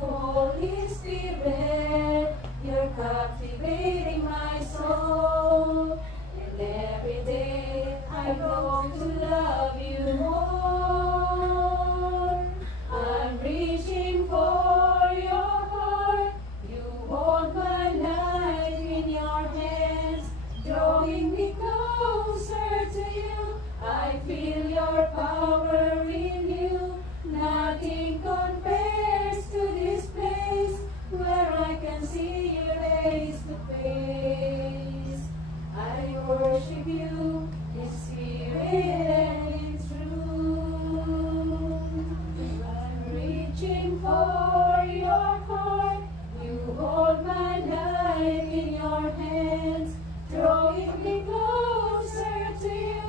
Holy Spirit, you're captivating my soul. And every day I long to love you more. I'm reaching for your heart. You hold my life in your hands, drawing me closer to you. I feel your power in you. Nothing compares to this place where I can see you face to face. I worship you in spirit and in truth. I'm reaching for your heart. You hold my life in your hands, drawing me closer to you.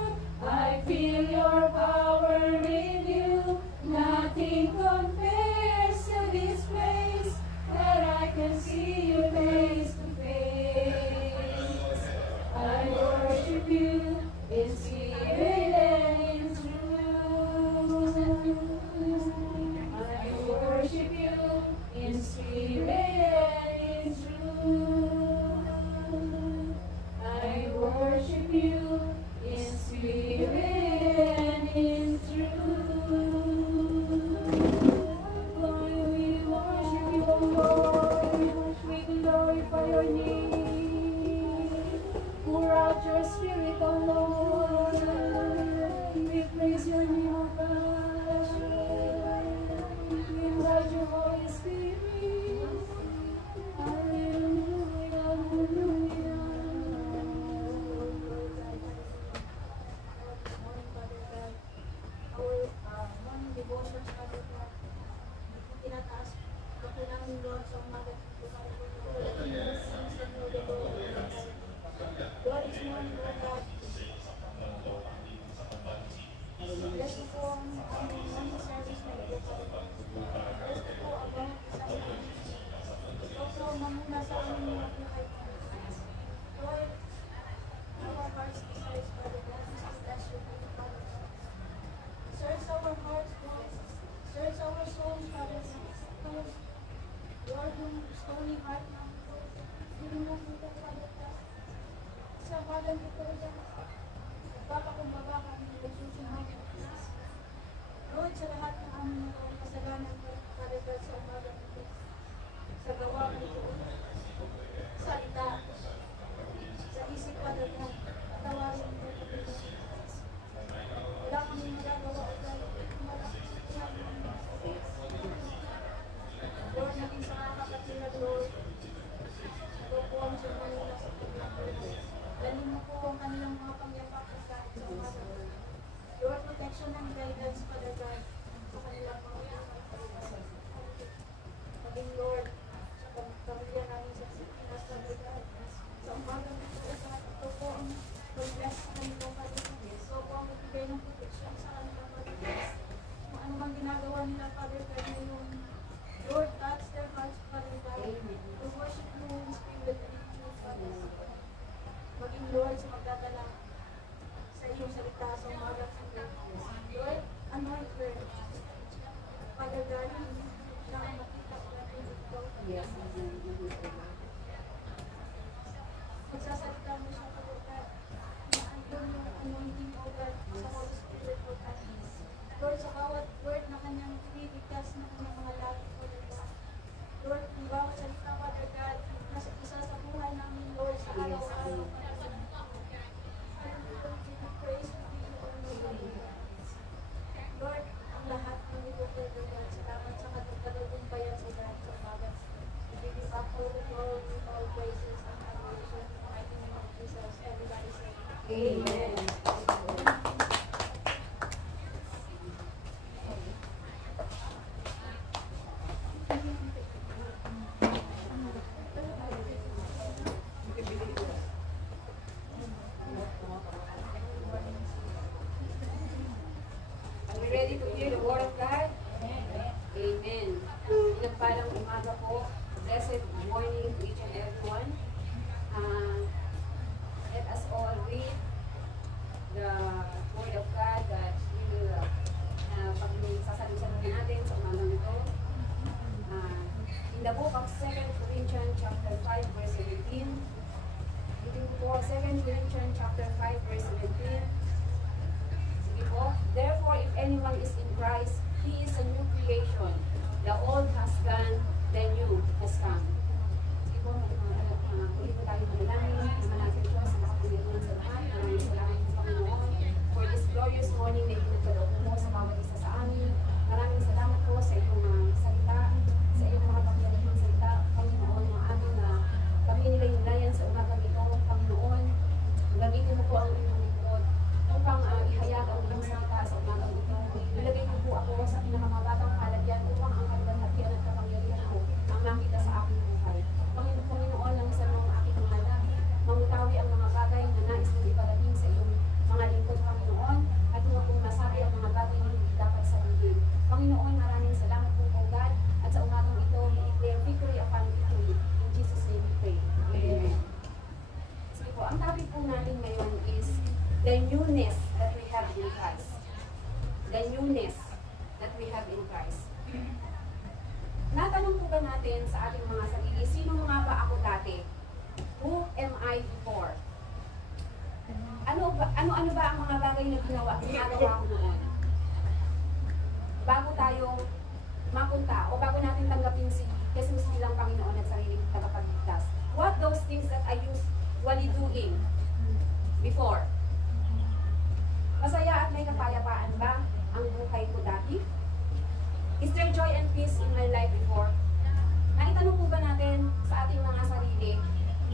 I feel your power in you. Nothing compares to this place where I can see you face to face. I worship you in spirit and in truth. I worship you in spirit and in truth. I worship you in spirit and in truth. Lord, we worship you, Lord. We glorify your name. Pour out your spirit, O Lord. We praise your name, O God. We invite your Holy Spirit. Hallelujah, hallelujah. Our morning devotions, Father God, tinataas ko po namin, Lord, sa umaga. Lord, this morning, Lord God, bless mo po ang morning service na ito, Father God. Bless mo po ang bawat isa namin. Ikaw po mamuna sa aming mga buhay. Lord, our hearts desires, Father God, is to bless your name, Father God. Search our hearts, Lord. Search our souls, Father God. Lord, yung stony heart namin, Lord. Hindi mo po, Father God. Sa bagan ko po dyan, nagpapakumbaga kami, nagsusunod. Lord, sa lahat ng aming mga kasalanan ko, Father God, sa umaga ko, sa gawa ko, sa ita, sa isip, Father God, patawarin ko, Father God. Wala kami magagawa o tayo, Lord, naging sa mga kapatid, Lord, nagpupuan sa Manila sa Pagkakas. Dalhin mo po ang kanilang mga pangyapak at kahit sa umaga. Lord, protection and guidance, Father God, sa kanilang mga pangyapak. Maging Lord, sa pamilya namin sa Pilipinas, Father God, sa umaga ng Pagkakas, ito po ang pag-bless sa kanilang Father God. Ito po ang magbigay ng protection sa kanilang Father God. Kung ano mang ginagawa nila, Father God, ngayon, Lord, touch their hearts, Father God. We worship you in spirit and in truth, Father God. Maging Lord sa magdadala sa iyong salita sa umaga sa Lord, anoint her. Father God, na makita ko natin ito. Magsasalita mo siya, Father God, na andun yung anointing, O God, sa Holy Spirit, O God. Lord, sa bawat word na kanyang pinibigkas na kanyang mga lahat, Father God. Lord, kung bawat salita, Father God, nasa isa sa buhay namin, Lord, sa araw-araw, Father God. Praise you, Lord, ang lahat ng ito, Father God, salamat sa katagtagumpayan sa lahat sa umaga. We give you back all the glory, all praises, and adoration in the mighty name of Jesus. Everybody say, Amen. Blessed morning to each and everyone. Let us all read the Word of God that we will pag-sasalusan natin sa umagang ito. In the book of 2 Corinthians chapter 5 verse 17. Ito po, 2 Corinthians chapter 5 verse 17. Sige po. Therefore, if anyone is in Christ, he is a new creation. The old has gone, the new has come. Sige po, ulit po tayo manalangin. Manalangin po sa nakapangyarihan sa lahat. Maraming salamat po Panginoon for this glorious morning na itinagkaloob mo sa bawat isa sa amin. Maraming salamat po sa iyong salita, sa iyong mga kapangyarihan salita, Panginoon, ng aming kami nilay-nilayan sa umagang ito, Panginoon. Gamitin mo po ang iyong lingkod upang ihayag ang iyong salita sa umagang ito. Ilagay mo po ako sa pinakamababang palagyan upang ang kaluwalhatian at kapangyarihan mo ang makita sa aking buhay. Panginoon, lang sa mga aking mga labi, mamutawi ang mga bagay na nais mong iparating sa iyong mga lingkod, Panginoon, at huwag kong masabi ang mga bagay na hindi dapat sabihin. Panginoon, maraming salamat po po God, at sa umagang ito, we declare victory upon victory. In Jesus' name we pray. Amen. Sige po, ang topic po natin ngayon is the newness that we have in Christ. The newness that we have in Christ. Natanong po ba natin sa ating mga sarili, sino nga ba ako dati? Who am I before? Ano ba ang mga bagay na ginagawa ko noon? Bago tayo mapunta o bago natin tanggapin si Jesus bilang Panginoon at sariling tagapagligtas. What those things that I usually doing before? Masaya at may kapayapaan ba ang buhay ko dati? Is there joy and peace in my life before? Naitanong po ba natin sa ating mga sarili,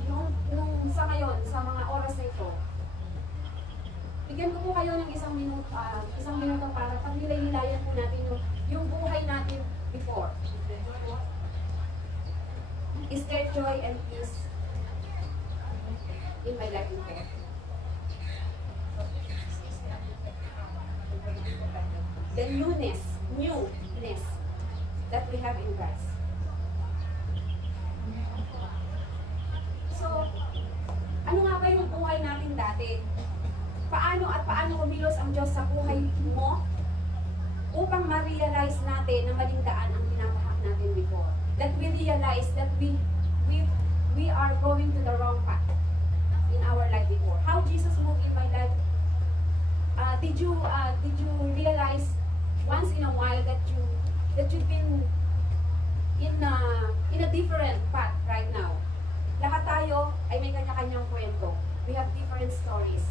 nung sa ngayon, sa mga oras na ito, bigyan ko po kayo ng isang minuto para pagnilay-nilayan po natin yung buhay natin before. Is there joy and peace in my life before? The newness that we have in Christ. So, ano nga ba yung buhay natin dati? Paano kumilos ang Diyos sa buhay mo upang ma-realize natin na maling daan ang pinapahak natin before? That we realize that we are going to the wrong path in our life before. How Jesus moved in my life? Did you realize once in a while that you've been in a different path right now? Lahat tayo ay may kanya-kanyang kwento. We have different stories.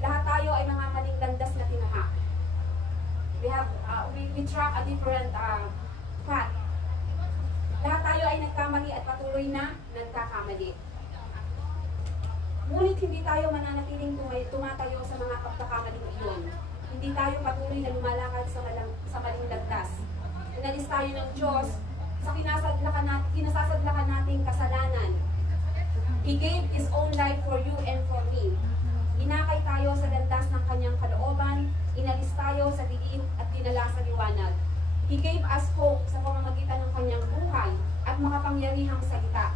Lahat tayo ay mga maling landas na tinahak. We track a different path. Lahat tayo ay nagkamali at patuloy na nagkakamali. Ngunit hindi tayo mananatiling tumatayo sa mga pagkakamaling iyon. Hindi tayo patuloy na lumalakad sa maling landas. Inalis tayo ng Diyos sa kinasasadlakan nating kasalanan. He gave His own life for you and for me. Inakay tayo sa landas ng kanyang kalooban, inalis tayo sa dilim at dinala sa liwanag. He gave us hope sa pamamagitan ng kanyang buhay at makapangyarihang salita.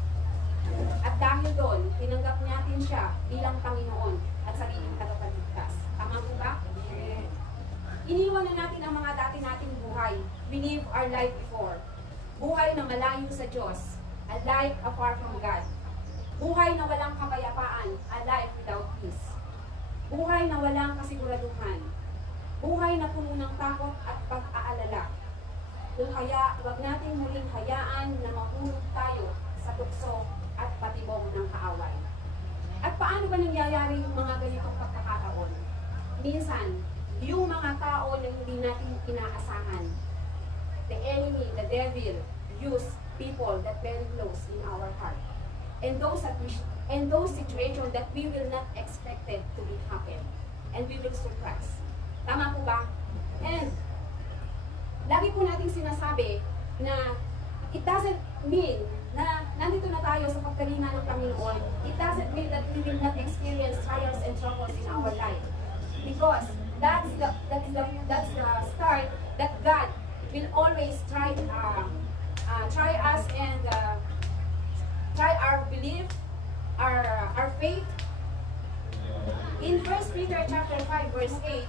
At dahil doon, tinanggap natin siya bilang Panginoon at sariling tagapagligtas. Tama po ba? Iniwan na natin ang mga dati nating buhay. We live our life before. Buhay na malayo sa Diyos. A life apart from God. Buhay na walang kapayapaan. A life without peace. Buhay na walang kasiguraduhan. Buhay na puno ng takot at pag-aalala. Kung kaya, huwag natin muling hayaan na mahulog tayo sa tukso at patibong ng kaaway. At paano ba nangyayari yung mga ganitong pagkakataon? Minsan, yung mga tao na hindi natin inaasahan, the enemy, the devil, use people that very close in our heart. And those situations that we will not expected to be happen. And we will surprise. Tama po ba? And lagi po nating sinasabi na it doesn't mean na nandito na tayo sa pagkalinga ng Panginoon. It doesn't mean that we will not experience trials and troubles in our life. Because that's the start that God will always try us and try our belief, our faith. In 1 Peter chapter 5 verse 8,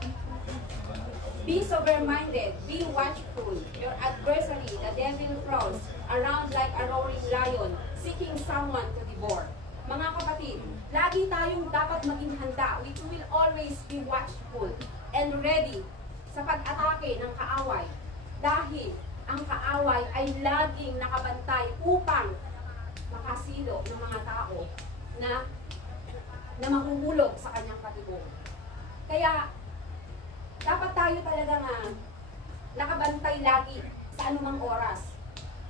Be sober-minded, be watchful. Your adversary, the devil, prowls around like a roaring lion, seeking someone to devour. Mga kapatid, lagi tayong dapat maging handa. We will always be watchful and ready sa pag-atake ng kaaway. Dahil ang kaaway ay laging nakabantay upang makasilo ng mga tao na mahuhulog sa kanyang patibong. Kaya, dapat tayo talaga nakabantay lagi sa anumang oras.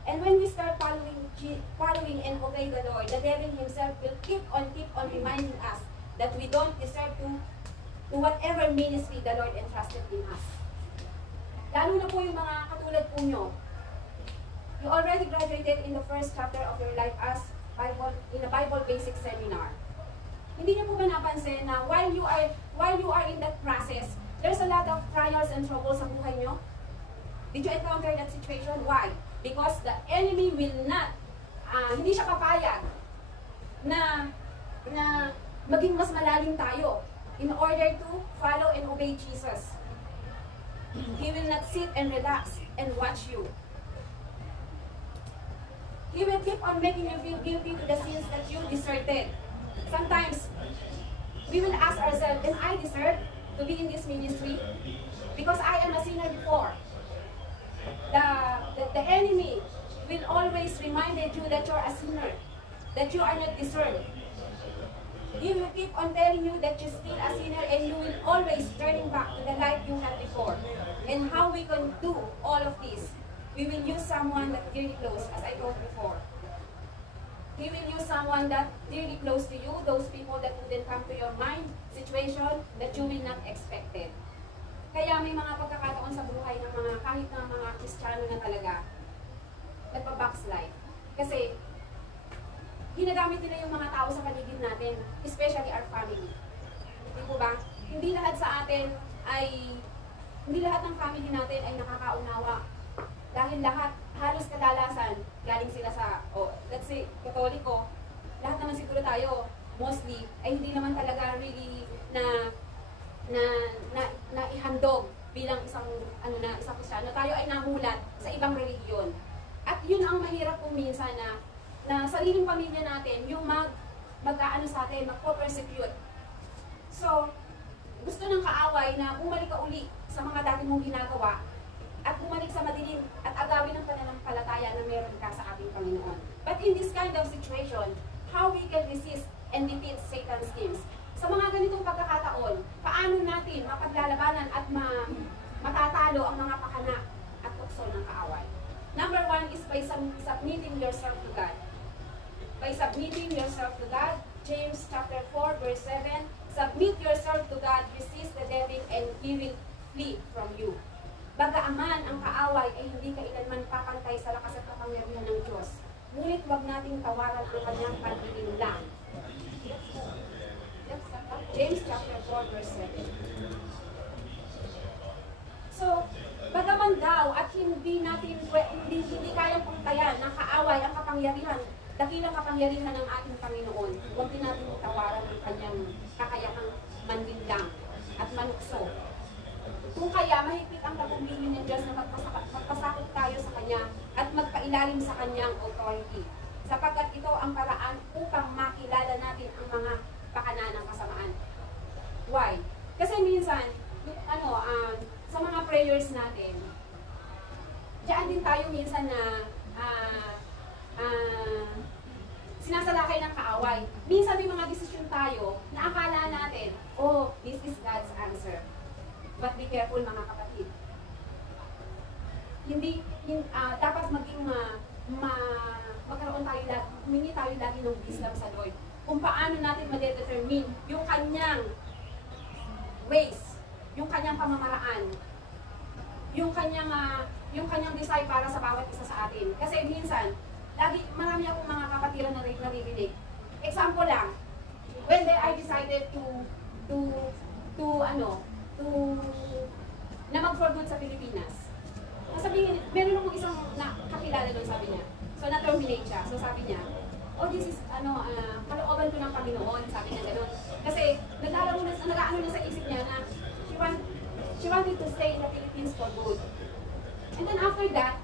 And when we start following and obey the Lord, the devil himself will keep on reminding us that we don't deserve to whatever ministry the Lord entrusted in us. Lalo na po yung mga katulad po nyo. You already graduated in the first chapter of your life as in a Bible basic seminar. Hindi niyo po ba napansin na while you are in that process, there's a lot of trials and troubles sa buhay nyo? Did you encounter that situation? Why? Because the enemy will not, hindi siya papayag na maging mas malalim tayo in order to follow and obey Jesus. He will not sit and relax and watch you. He will keep on making you feel guilty to the sins that you deserted. Sometimes, we will ask ourselves, "Am I deserve to be in this ministry? Because I am a sinner before." The enemy will always remind you that you're a sinner, that you are not deserved. He will keep on telling you that you're still a sinner and you will always turning back to the life you had before. And how we can do all of this? We will use someone that dearly close, as I told before. He will use someone that dearly close to you, those people that wouldn't come to your mind, situation that you will not expected. Kaya may mga pagkakataon sa buhay ng kahit na mga Kristiyano na talaga, nagpa-backslide. Kasi, ginagamit nila yung mga tao sa paligid natin, especially our family. Di po ba? Hindi lahat ng family natin ay nakakaunawa. Dahil halos kadalasan, galing sila sa, let's say, Katoliko, lahat naman siguro tayo, mostly, ay hindi naman talaga really na ihandog bilang isang Kristiyano. Tayo ay nahulat sa ibang relihiyon. At yun ang mahirap kung minsan na sariling pamilya natin, yung mag-aano sa atin, magpo-persecute. So, gusto ng kaaway na bumalik ka uli sa mga dati mong ginagawa at bumalik sa madilim at agawin ng pananampalataya na meron ka sa ating Panginoon. But in this kind of situation, how we can resist and defeat Satan's schemes? Sa mga ganitong pagkakataon, paano natin mapaglalabanan at matatalo ang mga pakana at tukso ng kaaway? Number 1 is by submitting yourself to God. By submitting yourself to God, James chapter 4 verse 7, submit yourself to God, resist the devil, and he will flee from you. Bagaaman ang kaaway ay hindi kailanman papantay sa lakas at kapangyarihan ng Diyos. Ngunit huwag nating tawaran ang kanyang pagdilinlang. James chapter 4 verse 7. So, bagaman daw at hindi kayang pantayan ng kaaway ang kapangyarihan, dakilang kapangyarihan ng ating Panginoon, huwag din natin tawaran ang kanyang kakayahang manlinlang at manukso. Kung kaya, mahigpit ang pagpumili ng Diyos na magpasakot tayo sa Kanya at magpailalim sa Kanyang authority. Sapagkat ito ang paraan upang makilala natin ang mga pakana ng kasamaan. Why? Kasi minsan, sa mga prayers natin, diyan din tayo minsan na sinasalakay ng kaaway. Minsan may mga desisyon tayo na akala natin, this is God's answer. But be careful mga kapatid. Dapat maging magkaroon tayo lagi, humingi tayo lagi ng wisdom sa Lord. Kung paano natin ma-determine yung kanyang ways, yung kanyang pamamaraan, yung kanyang design para sa bawat isa sa atin. Kasi minsan, marami akong mga kapatiran na naririnig. Example lang, when I decided na mag-for good sa Pilipinas. Sabihin, meron akong isang kakilala doon, sabi niya. So, na-terminate siya. So, sabi niya, this is, kalooban ko ng Panginoon, sabi niya gano'n. Kasi, nag-aano na sa isip niya na, She wanted to stay in the Philippines for good. And then after that,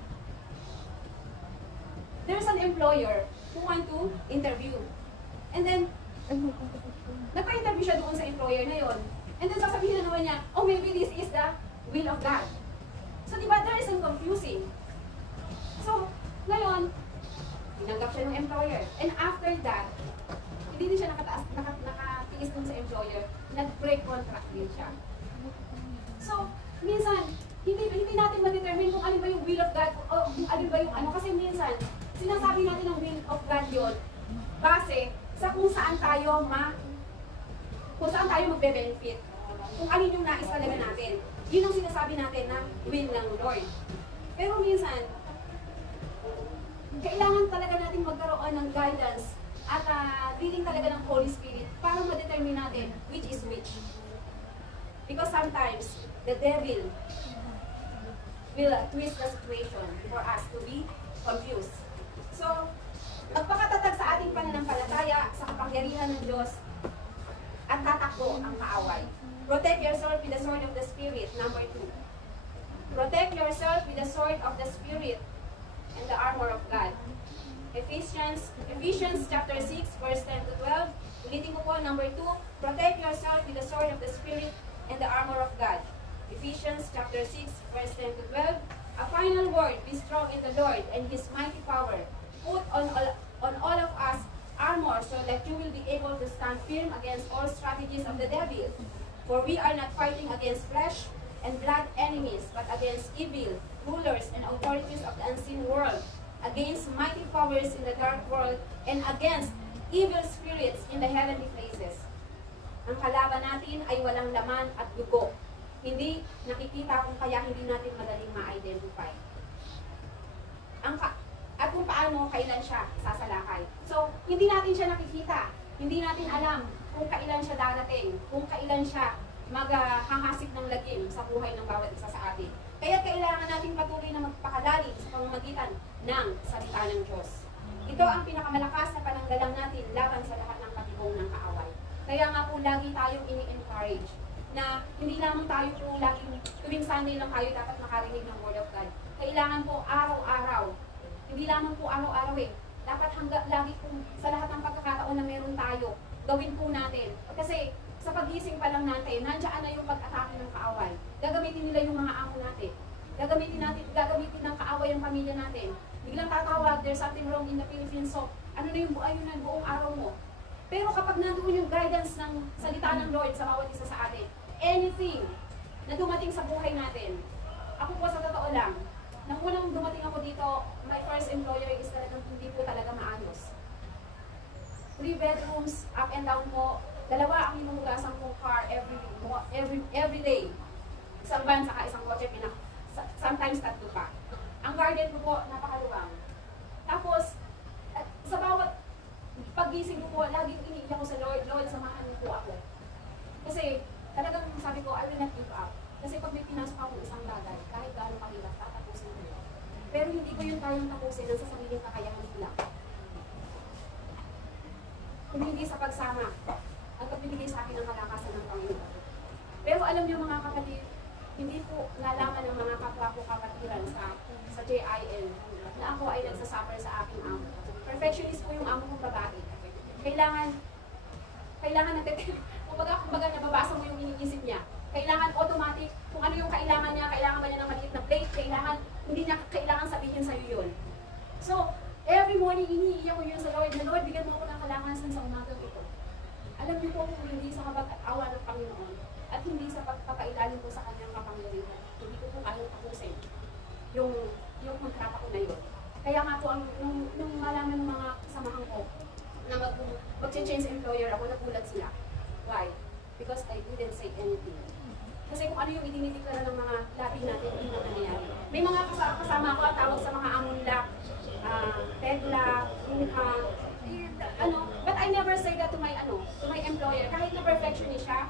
there's an employer who want to interview. And then, nagpa-interview siya doon sa employer na yon. And then sasabihin na naman niya, oh, maybe this is the will of God. So, di ba, there is some confusing. So, ngayon, tinanggap siya ng employer. And after that, hindi din siya nakatiis dun sa employer, nag-break contract din siya. So, minsan, hindi natin ma-determine kung alin ba yung will of God o kung alin ba yung ano. Kasi minsan, sinasabi natin ng will of God yun, base sa kung saan tayo magbe-benefit. Kung alin yung nais talaga natin. Yun ang sinasabi natin na will ng Lord. Pero minsan, kailangan talaga natin magkaroon ng guidance at leading talaga ng Holy Spirit para ma-determine natin which is which. Because sometimes, the devil will twist the situation for us to be confused. So, magpakatatag sa ating pananampalataya sa kapangyarihan ng Diyos at tatakbo ang kaaway. Protect yourself with the sword of the Spirit, number 2. Protect yourself with the sword of the Spirit and the armor of God. Ephesians chapter 6, verse 10 to 12. Ulitin ko po, number 2. Protect yourself with the sword of the Spirit and the armor of God. Ephesians chapter 6, verse 10 to 12. A final word, be strong in the Lord and His mighty power. Put on all of us armor so that you will be able to stand firm against all strategies of the devil. For we are not fighting against flesh and blood enemies, but against evil, rulers and authorities of the unseen world, against mighty powers in the dark world, and against evil spirits in the heavenly places. Ang kalaban natin ay walang laman at dugo. Hindi nakikita kung kaya hindi natin madaling ma-identify. At kung paano, kailan siya sasalakay. So, hindi natin siya nakikita. Hindi natin alam kung kailan siya darating, kung kailan siya maghahasik ng lagim sa buhay ng bawat isa sa atin. Kaya kailangan natin patuloy na magpakalalim sa pamamagitan ng salita ng Diyos. Ito ang pinakamalakas na pananggalang natin laban sa lahat ng katibong ng kaaway. Kaya nga po lagi tayong ini-encourage na hindi lamang tayo po laging tuwing Sunday lang tayo dapat makarinig ng Word of God. Kailangan po araw-araw. Hindi lamang po araw-araw eh. Dapat lagi po sa lahat ng pagkakataon na meron tayo, gawin po natin. Kasi sa pagising pa lang natin, nandiyan na yung pag-atake ng kaaway. Gagamitin nila yung mga amo natin. Gagamitin ng kaaway ang pamilya natin. Biglang tatawag, there's something wrong in the Philippines. So, ano na yung buong araw mo. Pero kapag nandoon yung guidance ng salita ng Lord sa bawat isa sa atin, anything na dumating sa buhay natin, ako po sa totoo lang, nang unang dumating ako dito, my first employer is talagang hindi po talaga maayos. 3 bedrooms, up and down po, 2 ang hinuhugasan kong car every day. Isang van, saka isang kotse, sometimes 3 pa. Ang garden ko po, napakaluwang. Tapos, sa bawat paggising ko po, laging iniiyak ko sa Lord, Lord, samahan niyo po ako. Kasi, talagang sabi ko, I will not give up. Kasi pag may pinasok ako isang bagay, kahit gaano kahirap, tatapusin ko yun. Pero hindi ko yun kayang tapusin ng sa sariling kakayahan ko lang. Kung hindi sa pagsama, ang pagbibigay sa akin ng kalakasan ng Panginoon. Pero alam niyo mga kapatid, hindi po nalaman ng mga kapwa ko kapatiran sa JIL na ako ay nagsasuffer sa aking amo. Perfectionist po yung amo kong babae. Kailangan kumbaga nababasa mo yung iniisip niya. Kailangan automatic, kung ano yung kailangan ba niya ng maliit na plate, hindi niya kailangan sabihin sa'yo yun. So, every morning, iniiyak ko yun sa Lord, na Lord, bigyan mo ako ng kalangasan sa umagang ito. Alam niyo po kung hindi sa kapag-awa ng Panginoon, at hindi sa pagpapailalim ko sa kanyang kapangyarihan, hindi ko po kayang tapusin yung kontrata ko na yun. Kaya nga po, nung malaman ng mga kasamahan ko na mag-change employer ako, nagulat sila. Why? Because I didn't say anything. Kasi kung ano yung idinideklara ng mga labi natin, hindi na nangyayari. May mga kasama ko at tawag sa mga amon lap, pedla, inha, but I never say that to my employer. Kahit na perfectionist siya,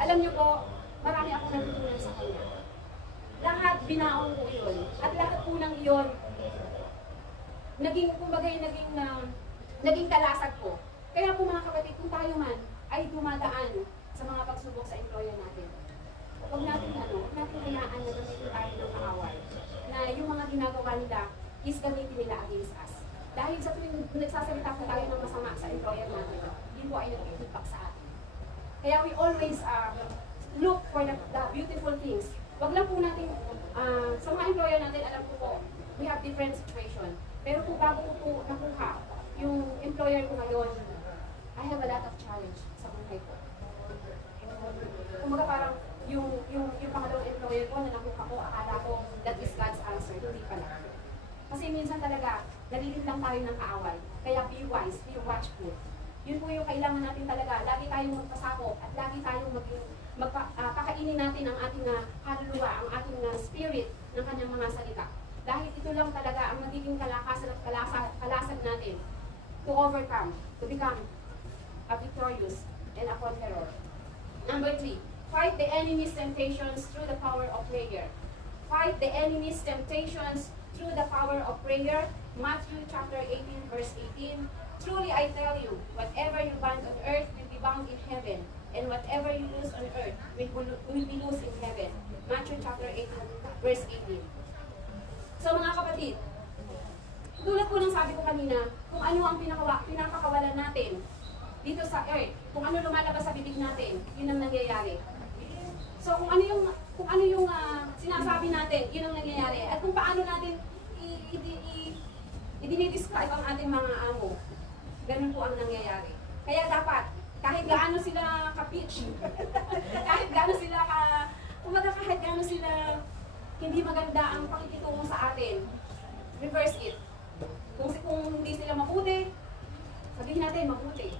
alam niyo po, marami akong natutunan sa kanya. Lahat binaon ko yun. At lahat po ng iyon, naging kalasag ko. Kaya po mga kapatid, kung tayo man ay dumadaan sa mga pagsubok sa employer natin, huwag natin hayaan na gamitin tayo ng kaaway. Na yung mga ginagawa nila is gamitin nila against us. Dahil sa tuwing nagsasalita po tayo ng masama sa employer natin, yun po ay nag-feedback sa atin. Kaya we always look for the beautiful things. Wag lang po natin, sa mga employer natin, alam ko po, we have different situation. Pero kung bago ko po nakuha, yung employer ko ngayon, I have a lot of challenge sa buhay ko. Kumbaga parang yung pangalawang employer ko na nakuha ko, akala ko that is God's answer, hindi pala. Kasi minsan talaga, nalilid lang tayo ng kaaway. Kaya be wise, be watchful. Yun po yung kailangan natin talaga. Lagi tayong magpasakop at lagi tayong pakainin natin ang ating kaluluwa, ang ating spirit ng kanyang mga salita. Dahil ito lang talaga ang magiging kalakasan at kalasag natin to overcome, to become a victorious and a conqueror. Number 3, fight the enemy's temptations through the power of prayer. Fight the enemy's temptations through the power of prayer. Matthew chapter 18, verse 18. Truly I tell you, whatever you bind on earth will be bound in heaven, and whatever you loose on earth will be loosed in heaven. Matthew chapter 18, verse 18. So mga kapatid, tulad po ng sabi ko kanina, kung ano ang pinakakawalan natin dito sa earth, kung ano lumalabas sa bibig natin, yun ang nangyayari. So kung ano yung sinasabi natin, yun ang nangyayari. At kung paano natin i-describe ang ating mga amo, ganun po ang nangyayari. Kaya dapat, kahit gaano sila ka-pitch, kahit gaano sila hindi maganda ang pakikitungo sa atin, reverse it. Kung hindi sila mabuti, sabihin natin mabuti.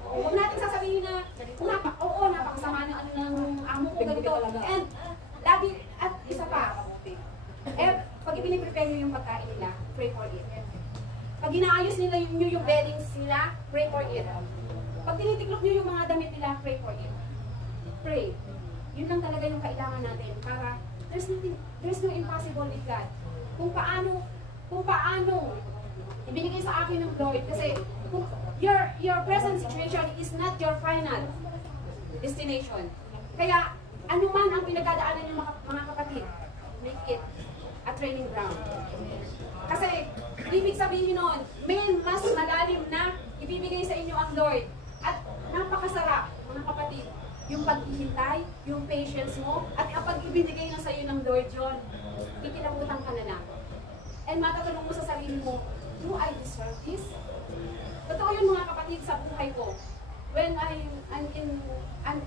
Huwag natin sasabihin na, napakasama ng amo ko ganito. And, lagi, at isa pa, pag ipiniprepare nyo yung pagkain nila, pray for it. Pag inaayos nila yung beddings nila, pray for it. Pag tinitiklop nyo yung mga damit nila, pray for it. Pray. Yun lang talaga yung kailangan natin para there's no impossible with God. Kung paano ibinigay sa akin ng Lord, kasi your present situation is not your final destination. Kaya anuman ang pinagdadaanan ng mga kapatid, make it a training ground. Kasi ibig sabihin nun, may mas malalim na ibibigay sa inyo ang Lord. At napakasarap, mga kapatid, yung paghihintay, yung patience mo, at kapag ibinigay na sa iyo ng Lord yun, kikilabutan ka na lang. And matatanong mo sa sarili mo, do I deserve this? Totoo yun mga kapatid sa buhay ko. When I'm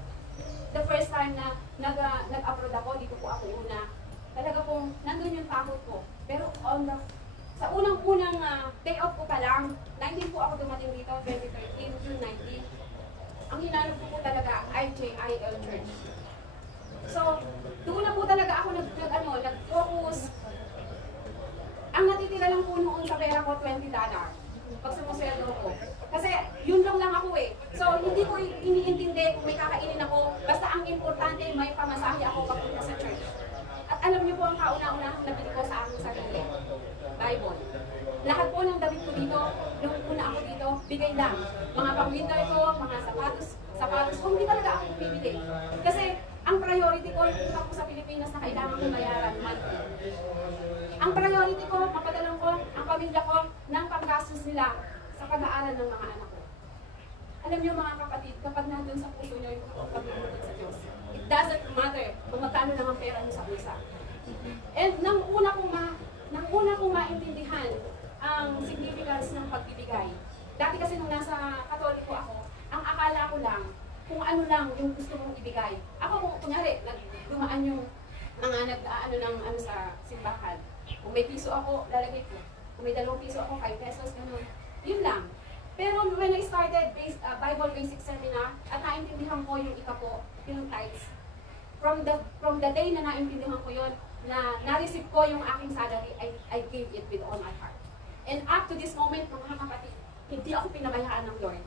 the first time na nag-abroad ako, dito po ako una, talaga pong nandun yung takot ko. Pero sa unang-unang day off ko pa lang, 19 po ako dumating dito, 2013, June 19. Ang hinanap ko po talaga, IJIL Church. So, doon na po talaga ako nag-focus. Ang natitira lang po noon sa pera ko, $20. Pag sumusweldo ko. Kasi yun lang ako eh. So, hindi ko iniintindi kung may kakainin ako. Basta ang importante, may pamasahe ako papunta sa church. At alam niyo po ang kauna-unahang nabili ko sa aking sarili. Bible. Lahat po ng damit ko dito, nung una ako dito, bigay lang. Mga pang-winter ko, mga sapatos ko, hindi talaga ako bibili. Kasi ang priority ko, yung punta ko sa Pilipinas na kailangan kong bayaran monthly. Ang priority ko, mapadalang ko ang pamilya ko ng panggastos nila sa pag-aaral ng mga anak ko. Alam niyo mga kapatid, kapag nandun sa puso niyo yung paglilingkod sa Diyos, it doesn't matter kung magkano lang ang pera niyo sa bulsa. And nang una kong maintindihan ang significance ng pagbibigay. Dati kasi nung nasa Katoliko ako, ang akala ko lang kung ano lang yung gusto mong ibigay. Ako kung kunyari, dumaan yung mga nag-ano sa simbahan. Kung may piso ako, lalagay ko. Kung may 2 piso ako, 5 pesos, gano'n. Yun lang. Pero when I started Bible Basic Seminar, at naintindihan ko yung ikapo, yung tithes, from the day na naintindihan ko yun, na na-receive ko yung aking salary, I gave it with all my heart. And up to this moment, mga kapatid, hindi ako pinabayaan ng Lord.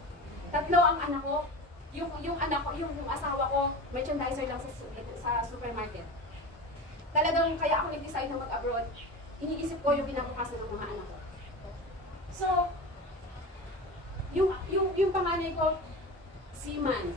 3 ang anak ko, yung anak ko, yung asawa ko, merchandiser lang sa supermarket. Talagang kaya ako nag-decide na mag-abroad, iniisip ko yung kinabukasan ng mga anak ko. So, yung panganay ko, seaman.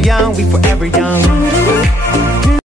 young, we forever young.